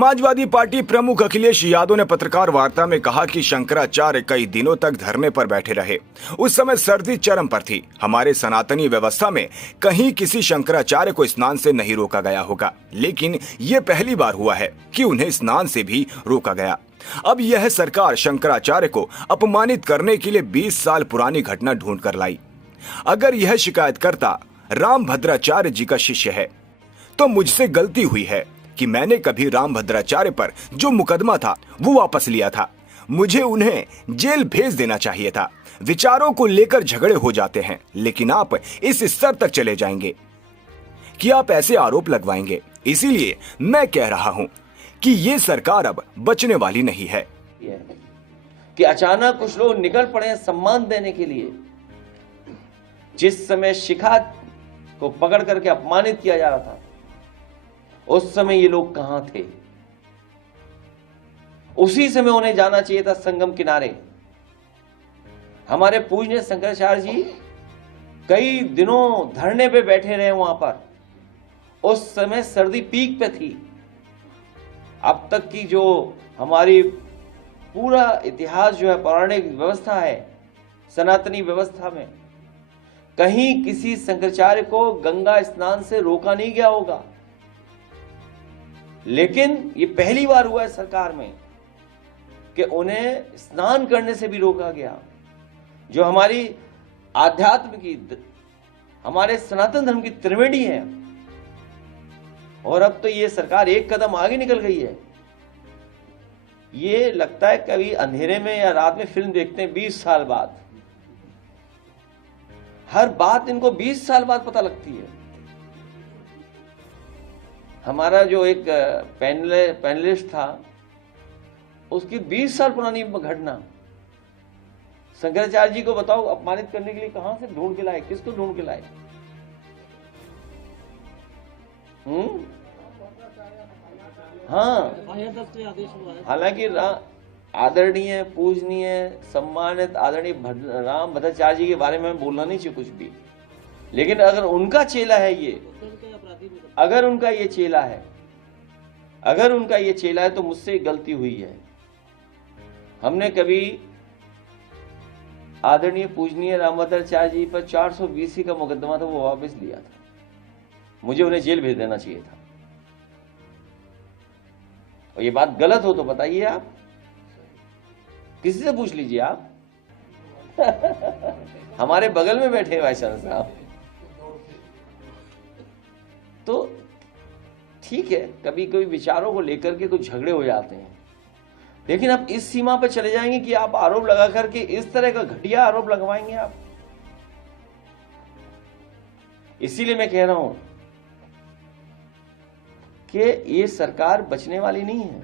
Samajwadi party प्रमुख अखिलेश यादव ने पत्रकार वार्ता में कहा कि शंकराचार्य कई दिनों तक धरने पर बैठे रहे। उस समय सर्दी चरम पर थी। हमारे सनातनी व्यवस्था में कहीं किसी शंकराचार्य को स्नान से नहीं रोका गया होगा, लेकिन ये पहली बार हुआ है कि उन्हें स्नान से भी रोका गया। अब यह सरकार शंकराचार्य को अपमानित करने के लिए 20 साल पुरानी घटना ढूंढ कर लाई। अगर यह शिकायतकर्ता रामभद्राचार्य जी का शिष्य है तो मुझसे गलती हुई है कि मैंने कभी रामभद्राचार्य पर जो मुकदमा था वो वापस लिया था। मुझे उन्हें जेल भेज देना चाहिए था। विचारों को लेकर झगड़े हो जाते हैं, लेकिन आप इस स्तर तक चले जाएंगे कि आप ऐसे आरोप लगवाएंगे। इसीलिए मैं कह रहा हूं कि ये सरकार अब बचने वाली नहीं है। कि अचानक कुछ लोग निकल पड़े सम्मान देने के लिए। जिस समय शिखा को पकड़ करके अपमानित किया जा रहा था, उस समय ये लोग कहां थे? उसी समय उन्हें जाना चाहिए था संगम किनारे। हमारे पूज्य शंकराचार्य जी कई दिनों धरने पे बैठे रहे वहां पर। उस समय सर्दी पीक पे थी। अब तक की जो हमारी पूरा इतिहास जो है, पौराणिक व्यवस्था है, सनातनी व्यवस्था में कहीं किसी शंकराचार्य को गंगा स्नान से रोका नहीं गया होगा। लेकिन ये पहली बार हुआ है सरकार में कि उन्हें स्नान करने से भी रोका गया। जो हमारी आध्यात्म की, हमारे सनातन धर्म की त्रिवेणी है। और अब तो ये सरकार एक कदम आगे निकल गई है। ये लगता है कभी अंधेरे में या रात में फिल्म देखते हैं 20 साल बाद। हर बात इनको 20 साल बाद पता लगती है। हमारा जो एक पैनलिस्ट था, उसकी 20 साल पुरानी घटना, शंकराचार्य जी को बताओ अपमानित करने के लिए कहां से ढूंढ के लाए, किसको ढूंढ के लाए? हाँ, हालांकि आदरणीय, पूजनीय, सम्मानित आदरणीय रामभद्राचार्य जी के बारे में बोलना नहीं चाहिए कुछ भी। लेकिन अगर उनका चेला है ये, अगर उनका ये चेला है तो मुझसे गलती हुई है। हमने कभी आदरणीय पूजनीय रामभद्राचार्य जी पर 420 का मुकदमा था, वो वापस लिया था। मुझे उन्हें जेल भेज देना चाहिए था। और ये बात गलत हो तो बताइए, आप किसी से पूछ लीजिए आप। हमारे बगल में बैठे वाइस चांसलर साहब। तो ठीक है, कभी कभी विचारों को लेकर के कुछ झगड़े हो जाते हैं, लेकिन आप इस सीमा पर चले जाएंगे कि आप आरोप लगा करके इस तरह का घटिया आरोप लगवाएंगे आप। इसीलिए मैं कह रहा हूं कि ये सरकार बचने वाली नहीं है।